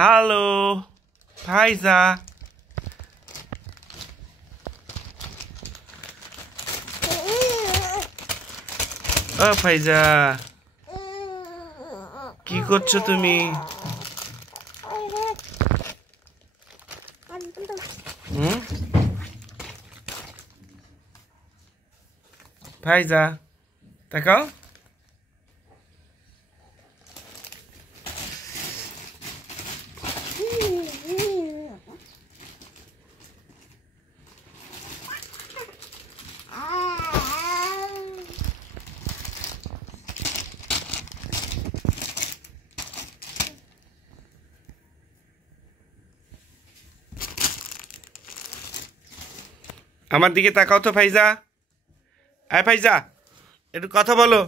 Hello ফাইজা, ও ফাইজা কি করছো তুমি? ফাইজা তাকাও। আমার দিকে তাকাও তো ফাইজা। আয় ফাইজা একটু কথা বলো।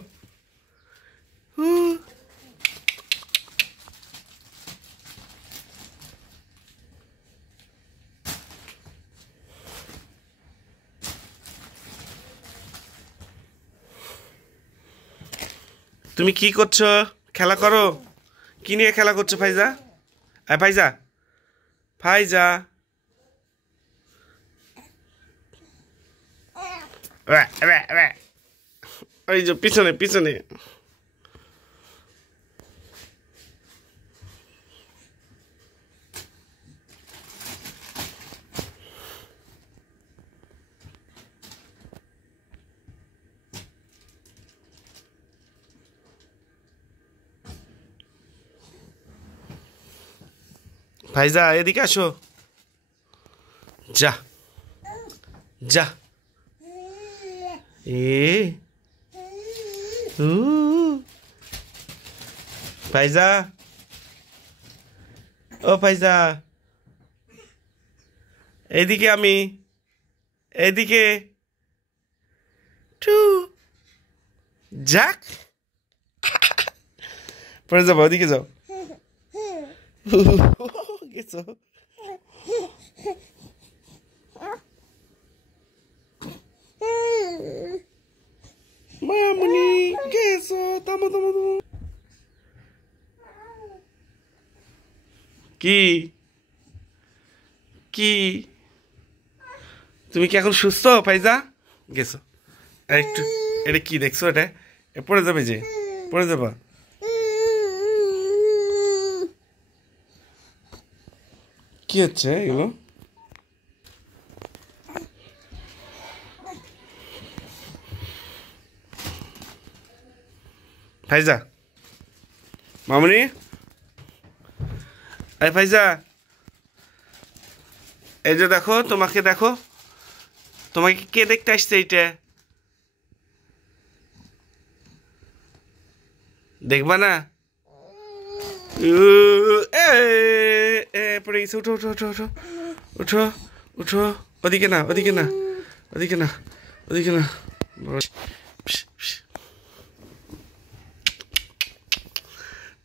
তুমি কি করছো? খেলা করো। কি নিয়ে খেলা করছো ফাইজা? আয় ফাইজা, ফাইজা ওই যে পিছনে পিছনে। ফাইজা এদিকে আসো। যা যা। ফাইজা, ও ফাইজা এদিকে, আমি এদিকে। টু যাক, পরে যাবো, ওদিকে যাও। গেছো মামুনি, গেছো। থামো থামো থামো। কি কি তুমি কি এখন সুস্থ ফাইজা? গেছো একটু। এটা কি দেখছো? এটা পড়ে যাবে, যে পড়ে যাবা। কি হচ্ছে এগুলো? ফাইজা, মামুনি, এই ফাইজা এই যে দেখো, তোমাকে দেখো, তোমাকে কে দেখতে আসছে? এইটা দেখবা না? পড়ে গেছে। উঠো উঠো উঠো উঠো উঠো উঠো। ওদিকে না, ওদিকে না, ওদিকে না, ওদিকে না।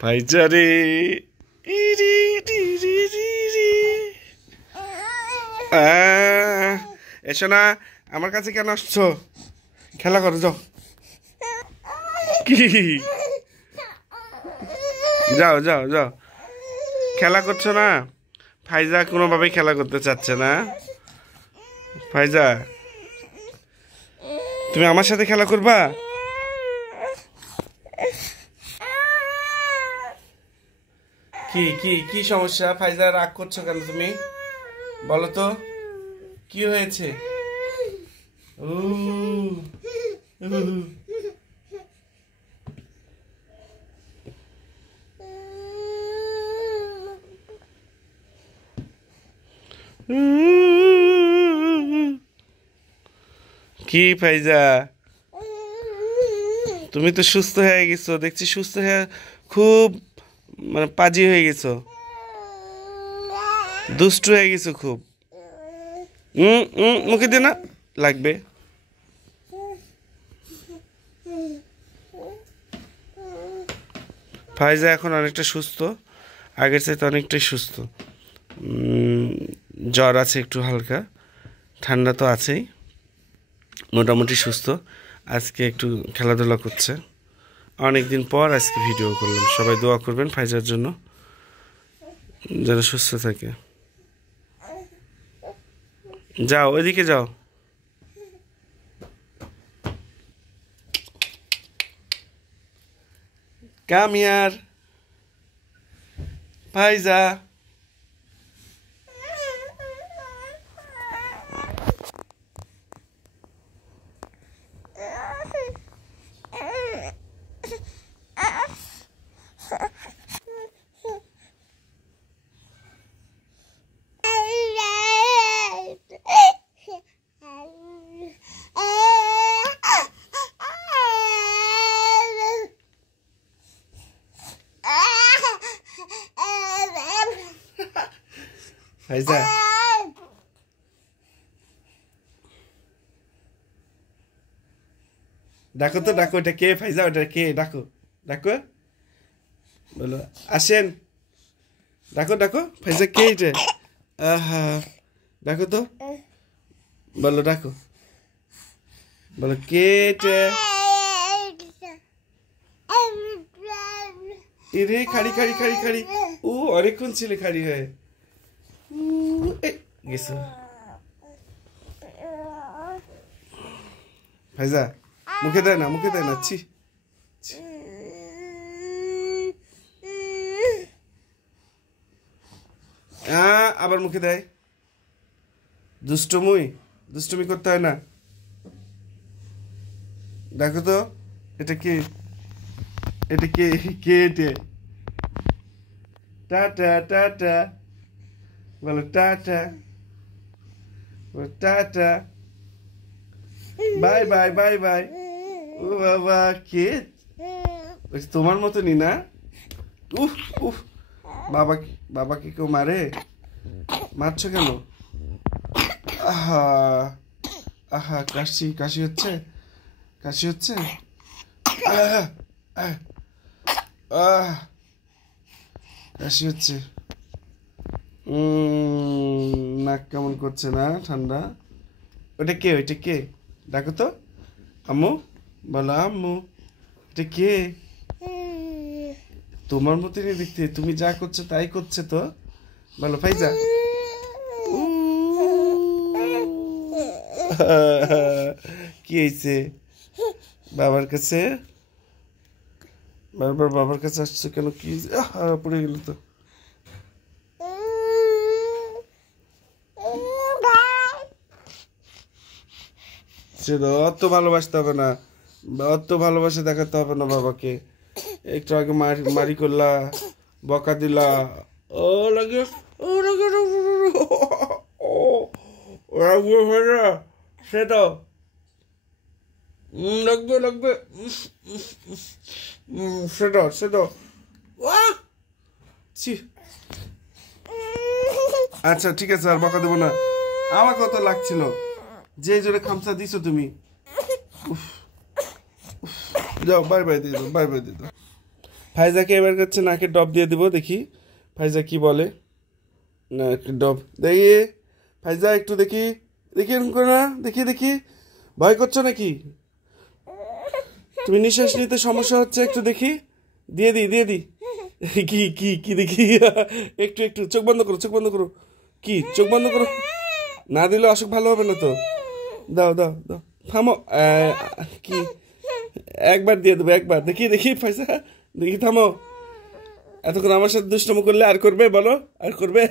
ফাইজা রে, এসো না, আমার কাছে কেন আসছো? খেলা করো, যাও। কি যাও যাও যাও, খেলা করছো না? ফাইজা কোনোভাবেই খেলা করতে চাচ্ছে না। ফাইজা তুমি আমার সাথে খেলা করবা? কি কি কি সমস্যা ফাইজা? রাগ করছো কেন তুমি? বলো তো কি হয়েছে? কি ফাইজা, তুমি তো সুস্থ হয়ে গেছো দেখছি। সুস্থ হয়ে খুব মানে পাজি হয়ে গেছো, দুষ্টু হয়ে গেছো খুব। মুখে দিয়ে না, লাগবে। ফাইজা এখন অনেকটা সুস্থ, আগের চাইতে অনেকটাই সুস্থ। জ্বর আছে একটু হালকা, ঠান্ডা তো আছেই, মোটামুটি সুস্থ। আজকে একটু খেলাধুলা করছে। অনেক দিন পর আজকে ভিডিও করলাম। সবাই দোয়া করবেন ফাইজার জন্য। যেন সুস্থ থাকে। যাও ওইদিকে যাও। কাম হিয়ার ফাইজা। ফাইজা ডাকো তো, ডাকো। এটা কে ফাইজা? ওটা কে? ডাকো, ডাকো, বলো আসেন। ডাকো, ডাকো, ফাইজা কে এটা? আহা, ডাকো তো, বলো, ডাকো, বলো কে এটা? এরে খাড়ি খাড়ি খাড়ি খাড়ি। ও অনেকক্ষণ ছিলে খাড়ি হয়ে গেছো। ফাইজা মুখে দেয় না, মুখে দেয় না। ছি, আবার মুখে দেয়। দুষ্টুমি, দুষ্টুমি করতে হয় না। দেখো তো, এটা কে? এটা কে? কে এটা? টাটা টাটা বলো, টাটা বলো, tata, bye bye bye bye. ও বাবা, কে? তোমার মতনই না? উফ উফ। বাবাকে কেউ মারে? মারছো কেন? আহা আহা, কাশি কাশি হচ্ছে, কাশি হচ্ছে। আহ আহ আহ, কাশি হচ্ছে। নাক কেমন করছে না? ঠান্ডা। ওটা কে? ওইটা কে? ডাকো তো, আম্মু, বলো আম্মু। এটা কে? তোমার মতনই দেখতে, তুমি যা করছো তাই করছে তো। বলো ফাইজা। কি হয়েছে? বাবার কাছে বারবার বাবার কাছে আসছো কেন? কি পড়ে গেল তো। সেটা অত ভালোবাসতে হবে না, অত ভালোবাসা দেখাতে হবে না বাবাকে। একটু আগে মারি করলা, বকা দিলা। ও লাগে, ও লাগে, ও লাগবে ভাইয়া, সেটা লাগবে লাগবে, সেটা সেটা। আচ্ছা ঠিক আছে, আর বকা দেবো না। আমার কত লাগছিল, যে জোরে খামসা দিছো তুমি। যাও, বাই বাই দিয়ে দাও, বাই বাই দিয়ে দাও। ফাইজাকে এবার কাছে নাকে ডব দিয়ে দিব, দেখি ফাইজা কি বলে। না একটু ডব দেখি, ফাইজা একটু দেখি, দেখি এরকম করে না, দেখি দেখি। ভয় করছো নাকি? তুমি নিঃশ্বাস নিতে সমস্যা হচ্ছে, একটু দেখি, দিয়ে দিই দিয়ে দিই। কি কি কি দেখি? একটু একটু চোখ বন্ধ করো, চোখ বন্ধ করো। কি চোখ বন্ধ করো? না দিলে অসুখ ভালো হবে না তো। দাও দাও দাও, থামো। কি একবার দিয়ে দেবো, একবার দেখি দেখি ফাইজা, দেখি থামো। এতক্ষণ আমার সাথে দুষ্টুমি করলে আর করবে? বলো, আর করবে?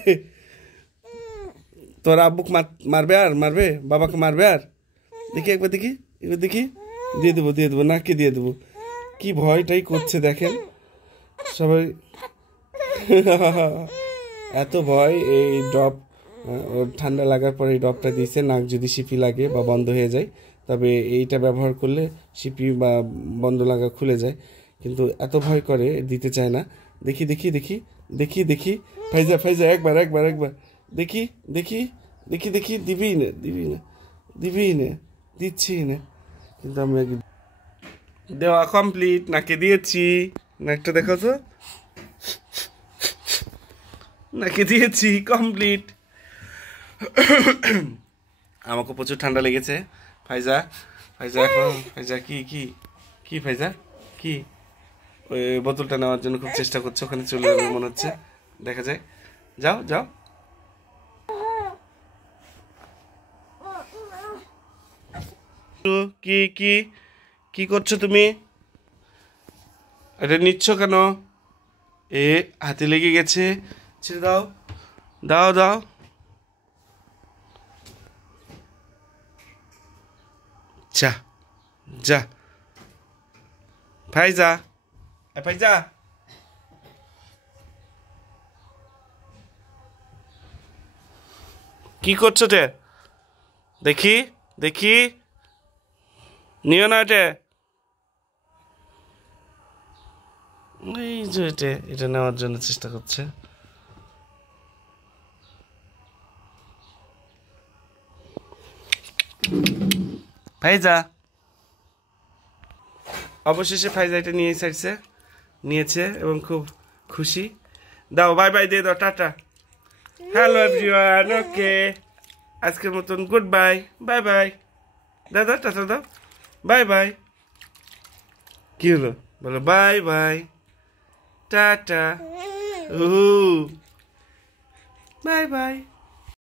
তোর আব্বুক মারবে? আর মারবে? বাবাকে মারবে? আর দেখি একবার, দেখি এবার, দেখি। দিয়ে দেবো দিয়ে দেবো, নাকি দিয়ে দেবো। কি ভয়টাই করছে দেখেন সবাই। এত ভয় এই ড্রপ। ওর ঠান্ডা লাগার পরে এই ড্রপটা দিয়েছে। নাক যদি শিপি লাগে বা বন্ধ হয়ে যায়, তবে এইটা ব্যবহার করলে শিপি বা বন্ধ লাগা খুলে যায়। কিন্তু এত ভয় করে, দিতে চায় না। দেখি দেখি দেখি দেখি দেখি, ফাইজা ফাইজা, একবার একবার একবার, দেখি দেখি দেখি দেখি। দিবি না, দিবি না, দিবি না, দিচ্ছি না। কিন্তু আমি দেওয়া কমপ্লিট, নাকে দিয়েছি। নাকটা দেখো তো, নাকে দিয়েছি কমপ্লিট। আমাকে প্রচুর ঠান্ডা লেগেছে। ফাইজা ফাইজা এখন ফাইজা কি কি কি ফাইজা কি? ওই বোতলটা নেওয়ার জন্য খুব চেষ্টা করছে, ওখানে চলে যাবে মনে হচ্ছে, দেখা যায়। যাও যাও। কি কি কি করছো তুমি? এটা নিচ্ছ কেন? হাতে লেগে গেছে, ছেড়ে দাও, দাও দাও। যা যা ফাইজা, ফাইজা কি করছো তে? দেখি দেখি, নিও না এটা। এই যে এটা নেওয়ার জন্য চেষ্টা করছে। ফাইজা অবশেষে ফাইজা এটা নিয়ে সারছে, নিয়েছে এবং খুব খুশি। দাও বাই বাই দিয়ে দাও, টাটা। হ্যালো এভরিওয়ান, ওকে আজকের মতন গুড বাই, বাই বাই। দাদা টাটা দাও, বাই বাই। কি হলো বলো, bye bye, tata, bye by.